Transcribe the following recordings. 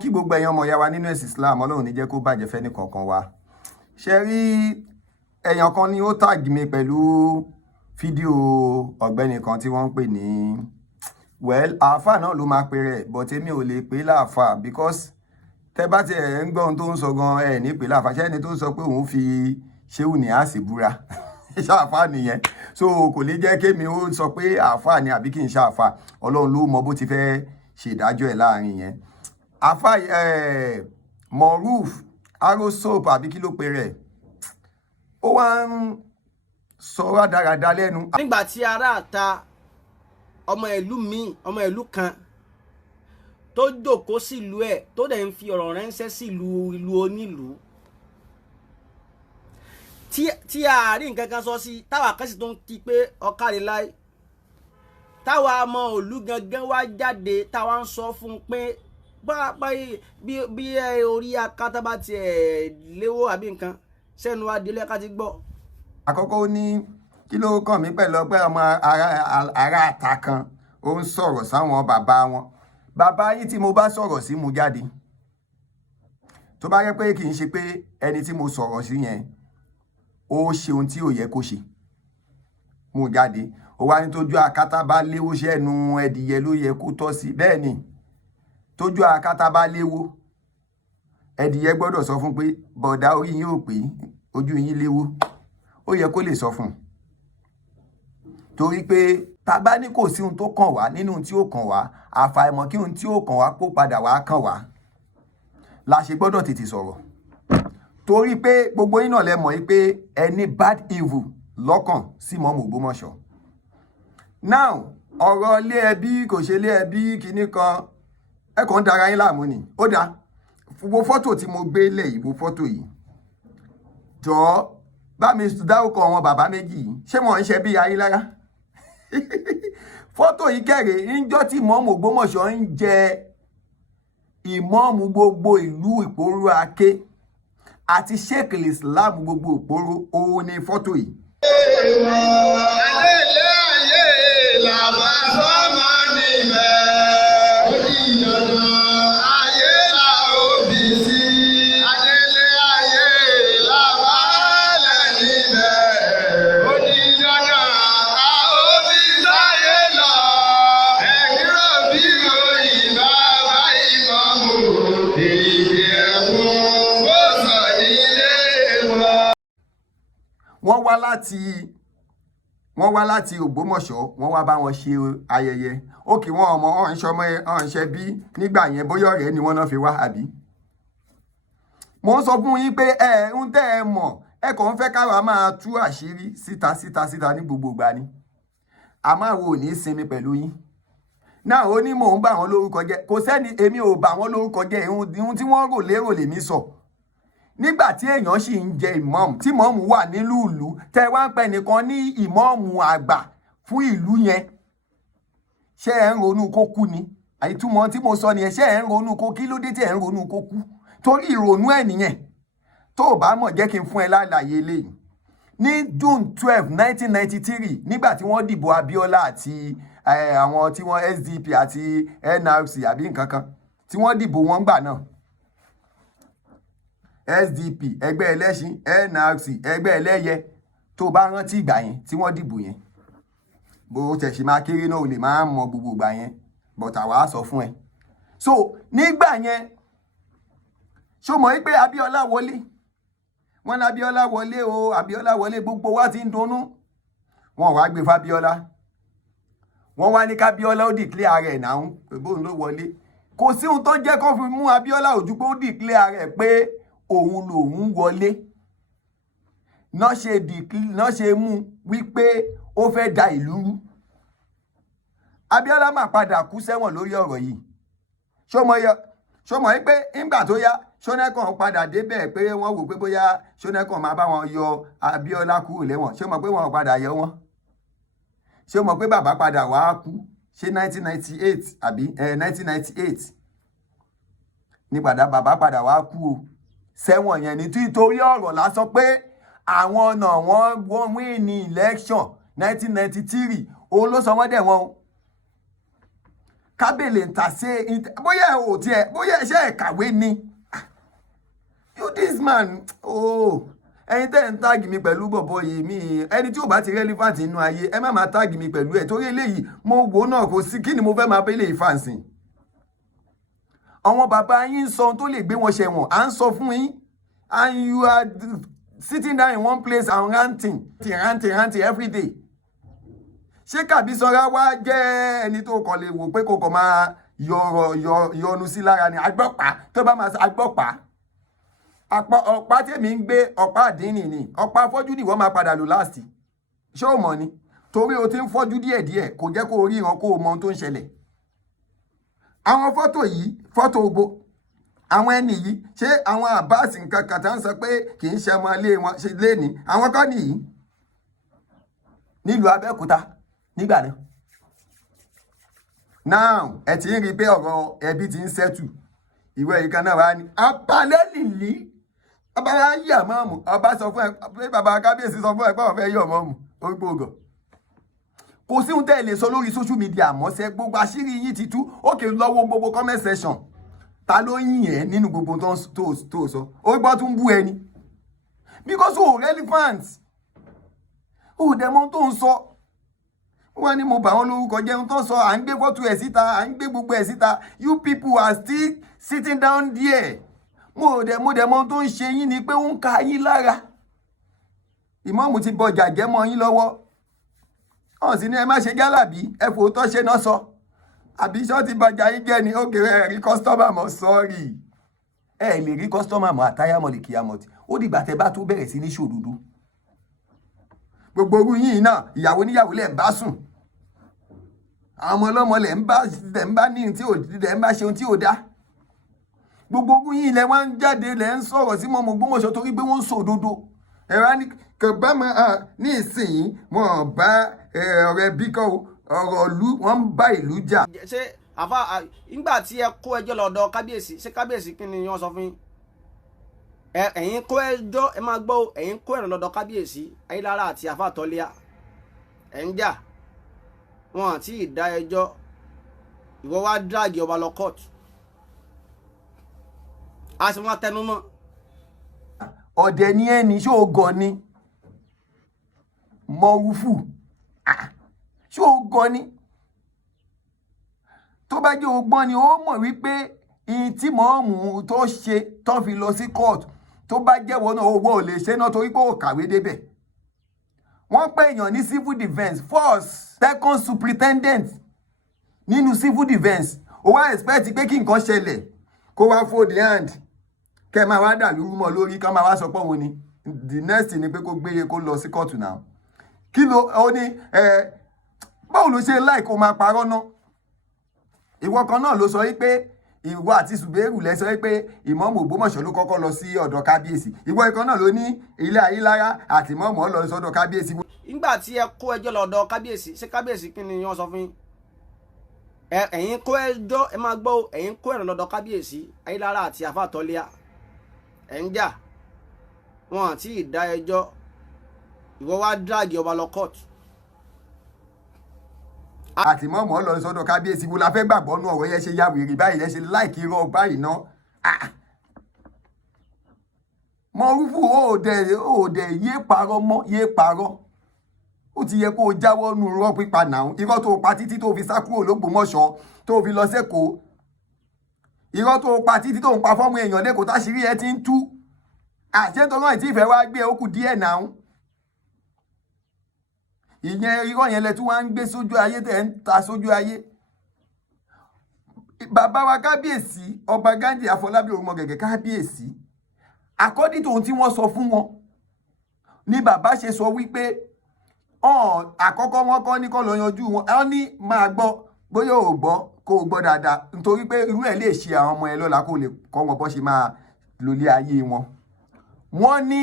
Kí gbogbo ẹ̀yin ọmọ ìyá wa nínú ẹ̀sìn Islam Ọlọ́run ní jẹ́ kó bàjẹ́ fẹ́ni kankan wa. Ṣé rí èèyàn kan ni ó tag mi pẹ̀lú fídíò ọ̀gbẹ́ni kan tí wọ́n ń pè ní àáfà náà ló máa pe rẹ̀ but èmi ò lè pè láàfà because tẹ́ bá ti ẹ̀ ń gbọ́ ohun tó ń sọ gan ẹ̀ ní pè láàfà. Ṣé ẹni tó ń sọ pé òun fi ṣéwù ní àṣìbúra ṣáàfà nìyẹn, so kò ní jẹ́ kémi ó sọ pé àáfà ni àbí kì í ṣáàfà. Ọlọ́run ló mọ bó ti fẹ́ ṣèdájọ́ ẹ̀ láàrin yẹn. Àfà Moruf arosop àbí kí ló pe rẹ̀, ó wá ń sọ rádaràda lẹ́nu. Nígbà tí ará àta ọmọ ìlú kan tó jókòó sílùú ẹ̀ tó dẹ̀ ń fi ọ̀rọ̀ ránṣẹ́ sílùú ìlú onílùú tí a rí nǹkan kan sọ sí, táwa kan sì tó ń kí pé ọ̀kàrí láì, táwa ọmọ òlú gangan wá jáde táwa ń sọ fún un pé bí orí akátá bá tiẹ̀ léwó àbí nǹkan sẹ́nu adìlẹ́ ká ti gbọ́. Àkọ́kọ́ ó ní kí ló kàn mí pẹ̀lú ọpẹ́ ọmọ ará àta kan ó ń sọ̀rọ̀ sáwọn bàbá wọn. Bàbá yìí tí mo bá sọ̀rọ̀ sí mú jáde, tó bá yẹ pé kì í ṣe pé ẹni tí mo sọ̀rọ̀ sí yẹn ó ṣe ohun tí ò yẹ kó ṣe, mú jáde. Ó wá ní tójú akátá bá léwó ṣẹ́nu ẹdìyẹ ló yẹ kó tọ́ sí. Bẹ́ẹ̀ ni tójú akátá bá léwó ẹdìyẹ gbọ́dọ̀ sọ fún pé bọ̀dá orí yín ò pé ojú yín léwó, ó yẹ kó lè sọ fún un. Torí pé tá bá ní kò sí ohun tó kàn wá nínú ohun tí ó kàn wá, àfàìmọ̀ kí ohun tí ó kàn wá kó padà wá kàn wá, la ṣe gbọ́dọ̀ tètè sọ̀rọ̀. Torí pé gbogbo yín náà lẹ mọ̀ pé ẹni bad evil lọ́kàn sí Imam Ogbomọṣọ. Now ọ̀rọ̀ ilé ẹbí kò ṣe ilé ẹbí kìíní kan, ẹ kàn ń dara yín láàmú ni. Ó dáa, wo fọ́tò tí mo gbé lẹ̀ yìí, wo fọ́tò yìí jọ̀ọ́ bá mi dárúkọ àwọn bàbá méjì yìí, ṣé wọ́n ń ṣe bí ayé lára? Fọ́tò yìí kẹ̀rẹ̀ níjọ́ tí Imam Ogbomọṣọ ń jẹ ìmáàmù gbogbo ìlú Ìpòrú Aké àti Sheikh Islam gbogbo Ìpòrú, òun ni fọ́tò yìí. Wọ́n wá láti Ògbómọ̀ṣọ́, wọ́n wá bá wọn ṣe ayẹyẹ. Ó kì wọ́n ọmọ ọ̀nṣẹ́ bí nígbà yẹn, bóyá ọ̀rẹ́ ni wọ́n náà fi wá àbí. Mo ń sọ fún yín pé ń tẹ́ ẹ mọ̀, ẹ kàn ń fẹ́ káwa máa tú àṣírí síta ní gbogbo ìgbà ni. Àmọ́ àwọn ò ní sinmi pẹ̀lú yín. Náà ó ní mò ń bà wọ́n lórúkọ jẹ́, kò sẹ́ni èmi ò bà wọ́n lórúkọ jẹ́, ohun tí wọ́n rò lérò lèmi sọ. Nígbà tí èèyàn sì ń jẹ ìmáàmù, tí ìmáàmù wà nílùú ìlú, tẹ́ wá ń pè nìkan ní ìmáàmù àgbà fún ìlú yẹn, ṣé ẹ ń ronú kó kú ni? Àìtúmọ̀ tí mo sọ nìyẹn, ṣé ẹ ń ronú kó, kí ló dé tí ẹ ń ronú kó kú? Torí ìrònú ẹ̀ nìyẹn. Tó o bá mọ̀ jẹ́ kí n fún ẹ lálàyé eléyìí. Ní June 12, 1993, nígbà tí wọ́n dìbò Abíọ́lá àti àwọn tí wọ́n SDP àti NRC àbí nǹkan kan, tí wọ́n dìbò wọn gbà náà, SDP ẹgbẹ́ ẹlẹ́ṣin, NRC ẹgbẹ́ ẹlẹ́yẹ, tó bá rántí ìgbà yẹn tí wọ́n dìbò yẹn, bó tẹ̀sí máa kéré náà ò lè máa mọ gbogbo ìgbà yẹn, but àwa sọ fún ẹ. So nígbà yẹn ṣó mọ̀ wípé Abíọ́lá wọlé, wọ́n ní Abíọ́lá wọlé o, Abíọ́lá wọlé, gbogbo wa ti ń dunnú. Wọ́n wá gbé fábíọ́lá, wọ́n wá ní kábíọ́lá ó declare rẹ̀ náà pé bóun ló wọlé. Kò sí ohun tó jẹ́ kó fi mú Abíọ́lá ojú pé ó declare rẹ̀ pé òun lòun wọlé. Náà ṣe mú wípé ó fẹ́ da ìlú rú. Abíọ́lá máa padà kú sẹ́wọ̀n lórí ọ̀rọ̀ yìí. Ṣó mọ̀ wípé nígbà tó yá Ṣónẹ́kàn padà débẹ̀ pé wọ́n wò pé bóyá Ṣónẹ́kàn máa bá wọn yọ Abíọ́lá kúrò lẹ́wọ̀n. Ṣé mọ̀ pé wọ́n padà yọ wọ́n? Ṣé mọ̀ pé bàbá padà wá kú? Ṣé 1998 àbí 1998 ní bàbá padà wá kú o sẹ́wọ̀n yẹn nítorí ọ̀rọ̀ lásán pé àwọn ọ̀nà wọ́n win ní election 1993 òun ló sọ wọ́n dẹ̀ wọ́n o. kábèlè ń ta sí bóyá ò tiẹ̀ bóyá iṣẹ́ ìkàwé ni you this man ẹ̀yin tẹ́ ń táàgì mi pẹ̀lú bọ̀bọ̀ yìí mi ẹni tí ò bá ti relevant nínú ayé ẹ má máa táàgì mi pẹ̀lú ẹ̀ torí eléyìí mo wò náà kò sí kí ni mo fẹ́ máa bẹ́ lè fàǹsìn. àwọn bàbá yín ń sọ ohun tó lè gbé wọn ṣẹ̀wọ̀n à ń sọ fún yín and you are sitting down in one place and ranting every day. ṣé Kàbísọ́lá wá jẹ́ ẹni tó kàn lè wò pé kò kàn máa yọnu sí lára ni agbọ́pàá tó bá máa sọ agbọ́pàá ọ̀pá tèmi ń gbé ọ̀pá àdínì ni ọ̀pá afọ́jú ni wọ́n máa padà lò láàsì ṣé o mọ̀ ni torí o ti ń fọ́jú díẹ̀díẹ̀ kò jẹ́ kó o ríran kó o mọ ohun tó ń ṣẹlẹ̀. àwọn fọ́tò yìí fọ́tò ogbó àwọn ẹni yìí ṣé àwọn àbáàsì nǹkan kan tá ń sọ pé kì í ṣe ọmọ ilé wọn ṣe lé ní àwọn kọ́ nìyí nílùú Abẹ́òkúta nígbà náà. now ẹ ti ń rí i pé ọ̀rọ̀ ẹbí ti ń ṣẹ́tù ìwé yìí kan náà wá ní abalẹ̀ lìlí ọba yí àmọ́ọ̀mù ọba sọ fún ẹ pé bàbá kábíyèsí sọ fún ẹ pé ọ̀fẹ́ yí ọmọ́ọ̀mù orúkọ ògọ̀ kò sí ohun tẹ́ ẹ lè sọ lórí social media àmọ́sẹ́ gbogbo àṣírí yín ti tú òkè lọ́wọ́ gbogbo comment section ta ló yìn ẹ́ nínú gbogbo tó sọ ó gbọ́ tún bú ẹni because o relevant o dẹ̀ mọ̀ tó ń sọ wọ́n ní mo bà wọ́n lórúkọ jẹun tó sọ à ń gbé fọ́tò ẹ̀ síta à ń gbé gbogbo ẹ̀ síta you people are still sitting down there mo dẹ̀ mọ̀ tó ń ṣe yín ni pé ó ń ka yín lára ìmọ̀ọ́mù ti bọjà jẹ́ mọ́ yín lọ́wọ́ ọ̀hún sí ni ẹ má ṣe gálàbí ẹ fòótọ́ ṣe náà sọ àbí iṣọ́ ti bọjà yín jẹ́ ni ó kéré ẹ rí kọ́sítọ́mà mọ́ sọ́ọ̀rì ẹ lè rí kọ́sítọ́mà mọ́ àtáyàmọ́ lè kíyàmọ́ tí ó dìgbà tẹ bá tó bẹ̀rẹ̀ sí ní ṣòdodo gbogbo orú yìí náà ìyàwó níyàwó lẹ̀ ń bá sùn àwọn ọmọ ọlọ́mọ lẹ̀ ń bá ní tí ò lẹ̀ ń bá ṣe ohun tí ò dá gbogbo orú yìí lẹ̀ wọ́n ń jáde lẹ̀ ń sọ̀rọ̀ sí mọ́mọ́ Ògbómọ̀ṣọ́ torí pé wọ́n ń sòdodo ẹ̀rọ kò bá máa ní ìsìn wọn bá ọ̀rẹ́ bí kọ́ ọ̀rọ̀ ìlú wọ́n ń bá ìlú jà. ṣé àfa nígbà tí ẹ kó ẹjọ́ lọ́dọ̀ kábíyèsí ṣé kábíyèsí kí ni wọ́n sọ fún yín ẹ̀yin kó ẹjọ́ ẹ máa gbọ́ ẹ̀yin kó ẹ̀rọ lọ́dọ̀ kábíyèsí Ayélára àti àfa Tọ́líà ẹ̀ ń jà wọn àti ìdá ẹjọ́ ìwọ wá dráàgì ọba lọ kóòtù a sì wọn tẹnu mọ́. ọ̀dẹ̀ ni ẹni ṣó o gọ̀ ni mọ̀rúfù ṣó o gọ̀ ni tó bá jẹ́ ọgbọ́n ni ó mọ̀ wípé ìyìn tí mọ̀ọ́mù tó ṣe tó fi lọ sí kóòtù tó bá jẹ́wọ́ náà owó ò lè ṣe náà torí pé ó kàwé débẹ̀ wọ́n pè èèyàn ní civil defence first second superintendent nínú civil defence ó wá expect pé kí nǹkan ṣẹlẹ̀ kó wá fold hand kẹ́ máa wá dà lóru mọ́ lórí ká máa wá sọ pé òun ni the next ni pé kó gbére kó lọ sí kóòtù náà kí ló ó ní báwo ló ṣe láì kó máa parọ́ náà ìwọ kan náà ló sọ wípé ìwọ àti Ṣùbẹ́rù lẹ sọ pé ìmọ̀ọ́mù Ògbómọ̀ṣọ́ ló kọ́kọ́ lọ sí ọ̀dọ̀ kábíyèsí ìwọ ìkan náà ló ní ilé Ayélára àti ìmọ̀ọ́mù ó lọ sọ́dọ̀ kábíyèsí. nígbà tí ẹ kó ẹjọ́ lọ́dọ̀ kábíyèsí ṣé kábíyèsí kí ni wọ́n sọ fún yín ẹ̀yin kó ẹjọ́ ẹ máa gbọ́ ẹ̀yin kó ẹ̀rọ lọ́dọ̀ kábíyèsí Ayélára àti àfa Tọ́líà ẹ̀ ń jà wọn àti ìdá ẹjọ́ ìwọ wá dráàgì ọba lọ kóòtù àti mọ́mọ́ lọ sọ́dọ̀ kábíyèsí wo la fẹ́ gbàgbọ́ nú ọ̀rọ̀ yẹn ṣe ya wèrè báyìí yẹn ṣe láìkí irọ́ báyìí ná. Mọ̀rúfù òòdẹ̀ yé parọ́ mọ́ yé parọ́ ó ti yẹ kó o jáwọ́ nú irọ́ pípa náà irọ́ tó o pa títí tó o fi sá kúrò l'Ógbómọ̀ṣọ́ tó o fi lọ sẹ́kọ̀ọ́ irọ́ tó o pa títí tó o ń pa fọ́ọ̀mù èèyàn lẹ́kọ̀ọ́ táṣírí ẹ ti ń tú àṣetọ́ náà tí ìfẹ́ wá gbé ó kù díẹ̀ náà ìyẹn irọ́ yẹn lẹ tún wá ń gbé sójú ayé tẹ̀ ń ta sójú ayé. Bàbá wa kábíyèsí ọba Ghandi Afọlábí Ògúnmọ̀gẹ̀gẹ̀ kábíyèsí according to ohun tí wọ́n sọ fún wọn ni bàbá ṣe sọ wípé àkọ́kọ́ wọn kọ́ ní kọ́ lọ yanjú wọn ẹ ní máa gbọ́ bóyá ò gbọ́ kó o gbọ́ dáadáa nítorí pé irú ẹ̀ lè ṣe àwọn ọmọ ẹ lọ́la kó lè kọ́ wọn bọ́ ṣe máa lólé ayé wọn. Wọ́n ní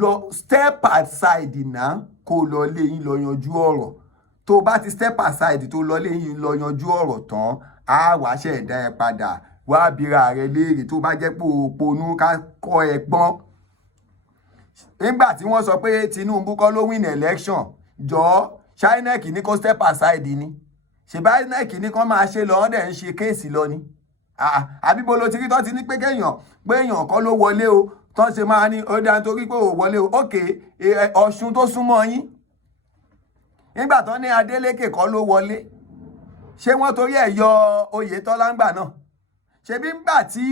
lọ step aside náà kó lọ lé yín lọ yanjú ọ̀rọ̀ tó bá ti step aside tó lọ lé yín lọ yanjú ọ̀rọ̀ tán á wàá ṣẹ̀dá ẹ padà wá bira rẹ léèrè tó bá jẹ́ pé òponú ká kọ́ ẹ gbọ́n. Nígbà tí wọ́n sọ pé Tinubu kọ́ ló win election jọ INEC ní kó step aside ni ṣèbá INEC ní kán máa ṣe lọ wọ́n dẹ̀ ń ṣe kéèsì lọ ni àbí bolo ti rí tó ti ní pé èèyàn kọ́ ló wọlé o tó ń ṣe máa ní ó dáa nítorí pé ò wọlé o òkè Ọ̀ṣun tó súnmọ́ yín nígbà tó ní Adeleke kọ́ ló wọlé ṣé wọ́n torí ẹ̀ yọ Oyètọ́lá ńgbà náà ṣebí ńgbà tí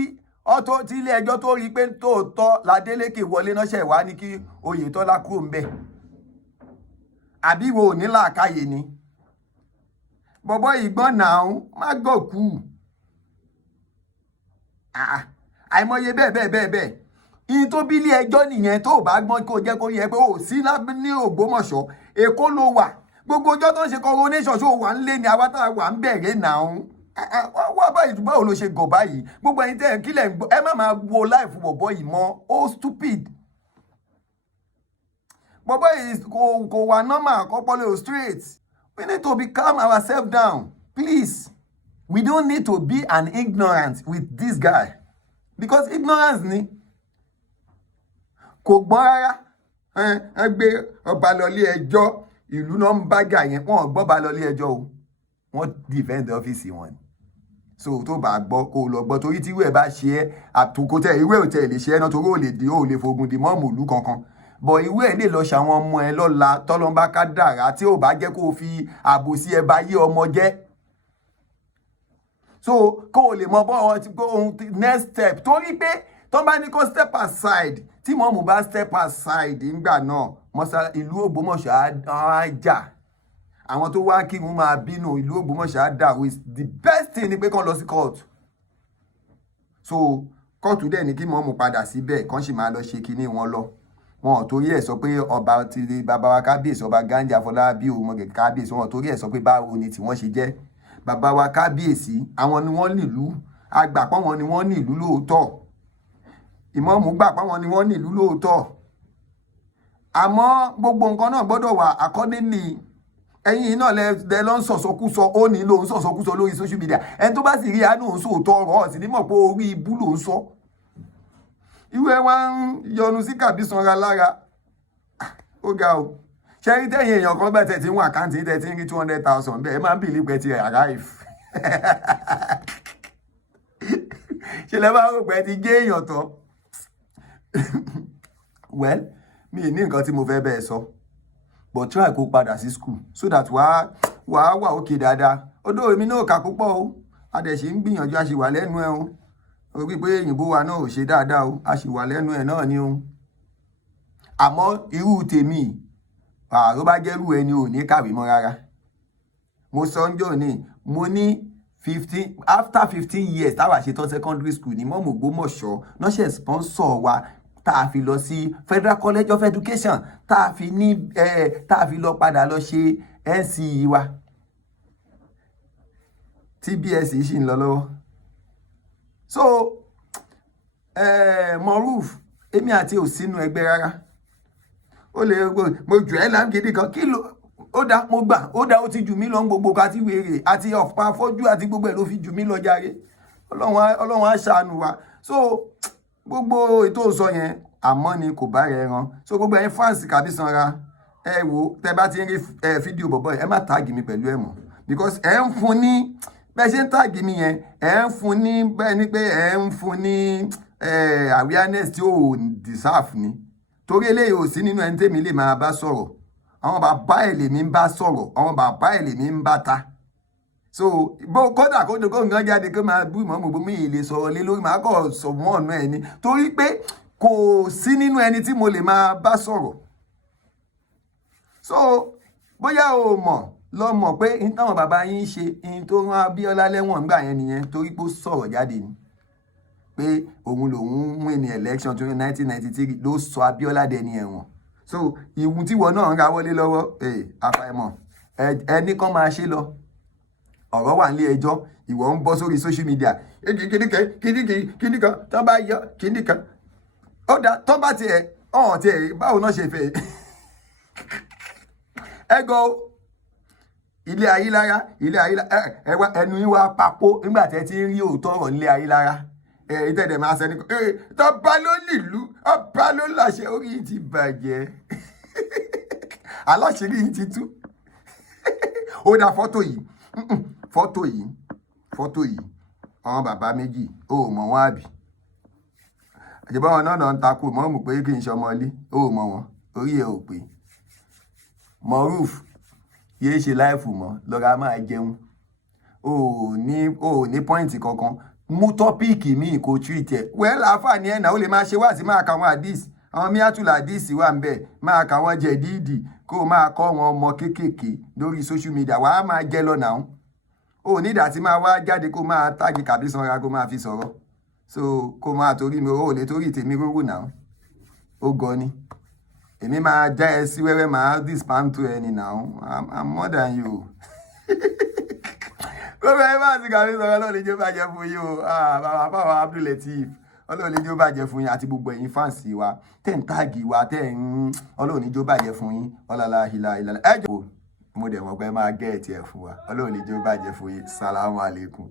ilé ẹjọ́ tó rí pé tóòtọ́ l'Adeleke wọlé náà ṣẹ̀ wá ní kí Oyètọ́lá kúrò ń bẹ̀ àbí wo ní làákàyè ni bọ̀bọ̀ ìgbọ́n náà má gòkú àìmọye bẹ́ẹ̀ ìyìn tó bí ilé ẹjọ́ nìyẹn tó bá gbọ́n kó jẹ́ kó yẹ pé ò sí ní Ògbómọ̀ṣọ́ Èkó ló wà gbogbo ọjọ́ tó ń ṣe coronation ṣó wà ń lé ní àwa tá a wà ń bẹ̀rẹ̀ náà wá báyìí báwo ló ṣe gọ̀ báyìí gbogbo ẹni tẹ́ ẹ̀ kílẹ̀ ń gbọ́ ẹ má máa wo láìfù bọ̀bọ̀ yìí mọ́ ó stupid bọ̀bọ̀ yìí kò wà normal kọ́pọ́lẹ̀ straight. We need to be calm ourselves down. Please. We don't need to be an ignorant with this guy. Because ignorance ni. Kò gbọ́n rárá. Ẹ gbé ọba lọ ilé ẹjọ́ ìlú náà ń bá jà yẹn. Wọ́n gbọ́ ba lọ ilé ẹjọ́ o. Wọ́n defend ọ́fíìsì wọn. So tó bá gbọ́ kó lọ gbọ́ torí tí ìwé ẹ̀ bá ṣe ẹ́ àtúkò tẹ ìwé ò tẹ̀ lè ṣe ẹ́ náà torí ò lè fogun di mọ́ọ̀mù ìlú kankan. Bọ̀ ìwé ẹ̀ lè lọ ṣàwọn ọmọ ẹ lọ́la tọ́lọ́mbá ká dàrá tí ò bá jẹ́ kó fi àbòsí ẹ bá yé ọmọ jẹ́. So kó o lè mọ bọ́ ti go next step torí pé tó bá ní kó step aside tí mọ́mù bá step aside ńgbà náà ìlú Ògbómọ̀ṣọ́ á jà àwọn tó wá kí wọ́n máa bínú ìlú Ògbómọ̀ṣọ́ á dà with the best thing ni pé kán lọ sí court. So kóòtù dẹ̀ ní kí mọ́mù padà síbẹ̀ kán sì máa lọ ṣe kinní wọn lọ. Wọn torí ẹ̀ sọ pé ọba ti bàbá wa kábíyèsí ọba Gánjí Afọlábí òmùgẹ̀ kábíyèsí wọn torí ẹ̀ sọ pé báwo ni tí wọ́n ṣe jẹ́ bàbá wa kábíyèsí àwọn ni wọ́n nílùú àgbàpọ̀ wọn ni wọ́n nílùú lóòótọ́ ìmọ̀ọ́mù gbàpọ̀ wọn ni wọ́n nílùú lóòótọ́ àmọ́ gbogbo nǹkan náà gbọ́dọ̀ wà accordingly ẹ̀yin náà lẹ lọ ń sọ̀sọ̀kúsọ ó ní ló ń sọ̀sọ̀kúsọ lórí social media ẹni tó bá sì rí àánú ń sòótọ́ ọ̀rọ̀ ọ̀sìn nímọ̀ pé orí ibú ló ń sọ. Ìwé wa ń yọnu sí Kàbísanra lára ó ga o ṣe rí tẹ́yìn èèyàn kan bẹ́ẹ̀ tẹ̀tí ń wọ àkáǹtì tẹ̀tí ń rí 200,000 bẹ́ẹ̀ ẹ máa ń bìlí pẹ́ ti arrive ṣe lẹ́ bá rò pé ti gé èèyàn tán well mi ní nǹkan tí mo fẹ́ bẹ́ẹ̀ sọ but try kó padà sí school so that wàá wà òkè dáadáa odò èmi náà kà púpọ̀ o a dẹ̀ ṣe ń gbìyànjú a ṣì wà lẹ́nu ẹ̀ o orí pé òyìnbó wa náà ò ṣe dáadáa o a ṣì wà lẹ́nu ẹ̀ náà ni o àmọ́ irú tèmi ló bá jẹ́rú ẹni ò ní kàwé mọ́ rárá mo sọ ń jò ní mo ní 15 after 15 years táwa ṣe tán secondary school ní mọ́mù Ògbómọ̀ṣọ́ náà ṣe sponsor wa tá a fi lọ sí Federal College of Education tá a fi lọ padà lọ ṣe NCE wa tí BSc ṣì ń lọ lọ́wọ́. So Moruf èmi àti ò sínú ẹgbẹ́ rárá ó lè mo jù ẹ́ láń gidi kan kí ló ó dá mo gbà ó dá ó ti jù mí lọ gbogbo àti wèrè àti ọ̀pá afọ́jú àti gbogbo ẹ̀ ló fi jù mí lọ jàre ọlọ́run á ṣàánú wa. So gbogbo ètò sọ yẹn àmọ́ ni kò bá rẹ̀ ran. So gbogbo ẹ̀yin fans Kàbísanra ẹ wo tẹ bá ti ń rí fídíò bọ̀bọ̀ ẹ má tag mi pẹ̀lú ẹ̀ mọ́ because ẹ ń fún ní bẹ́ẹ̀ ṣe ń tag mi yẹn ẹ ń fún ní bẹ́ẹ̀ ni pé ẹ ń fún ní awareness tí ò deserve ni torí eléyìí ò sí nínú ẹni tèmi lè máa bá sọ̀rọ̀ àwọn bàbá ẹ̀ lèmi ń bá sọ̀rọ̀ àwọn bàbá ẹ̀ lèmi ń bá ta. So bó kódà kó nǹkan jáde kó máa bú ìmọ̀ gbogbo mi lè sọ̀rọ̀ lé lórí màá kọ̀ sọ mọ́ ọ̀nà ẹ̀ ni torí pé kò sí nínú ẹni tí mo lè máa bá sọ̀rọ̀. So bóyá o mọ̀ lọ mọ̀ pé n táwọn bàbá yín ṣe n tó rán Abíọ́lá lẹ́wọ̀n ńgbà yẹn nìyẹn torí pé ó sọ̀rọ̀ jáde ni pé òun lòun win ní election 1993 ló sọ Abíọ́lá dẹni ẹ̀wọ̀n. So ìwù tí wọn náà ń ra wọlé lọ́wọ́ àfàìmọ̀ ẹni kan máa ṣe lọ ọ̀rọ̀ wà nílé ẹjọ́ ìwọ ń bọ́ sórí social media kíní kan tó bá yọ kíní kan ó dá tó bá tiẹ̀ báwo náà ṣe fẹ́ ẹgọ́ ilé ayélára ẹwà ẹnu yín wá papò nígbà tẹ́ ti ń rí òótọ́ ọ̀rọ̀ nílé ayélára ìtẹ̀dẹ̀ máa sẹ́ni tọ́ba ló nílùú ọba ló láṣẹ orí yìí ti bàjẹ́ aláṣírí yìí ti tú ó dá fọ́tò yìí fọ́tò yìí àwọn bàbá méjì ó mọ̀ wọ́n àbí àjẹbá wọn náà ń takò mọ́mù pé kí n ṣe ọmọ ilé ó mọ̀ wọ́n orí ẹ̀ ò pé Moruf yéé ṣe láìfù mọ́ lọ́ra máa jẹun ó ní pọ́ìntì kankan mú tọ́píìkì míì kò treat ẹ̀ wẹ́ẹ́ àǹfààní ẹ̀ náà ó lè máa ṣe wá sí máa ka wọn àdís àwọn míátùlà àdís wà ń bẹ̀ máa ka wọn jẹ̀díìdì kó o máa kọ́ wọn ọmọ kéékèèké lórí social media wàá máa jẹ́ lọ́nà ọ̀hún ó ní ìdá tí máa wá jáde kó máa táàgì kàbí sanra kó máa fi sọ̀rọ̀ so kó máa torí mi ó lè torí tèmi rówó náà ó gan ni èmi máa já ẹ sí wẹ́wẹ́ máa dismantle ẹni náà I'm more than you gbogbo ẹ bá ti kàbí sọ̀rọ̀ ọlọ́run lè bàjẹ́ fún yín o bàbá báwa Abdulateef ọlọ́run lè bàjẹ́ fún yín àti gbogbo ẹ̀yin fáǹsì wa tẹ̀ ń táàgì wa tẹ̀ ń ọlọ́run lè bàjẹ́ fún yín ọlọ́lá ìlà ẹ̀jọ̀ mo dẹ̀ mọ̀ pé máa gẹ́ ẹ̀ tiẹ̀ fún wa ọlọ́run lè bàjẹ́ fún yín salamu alaikum.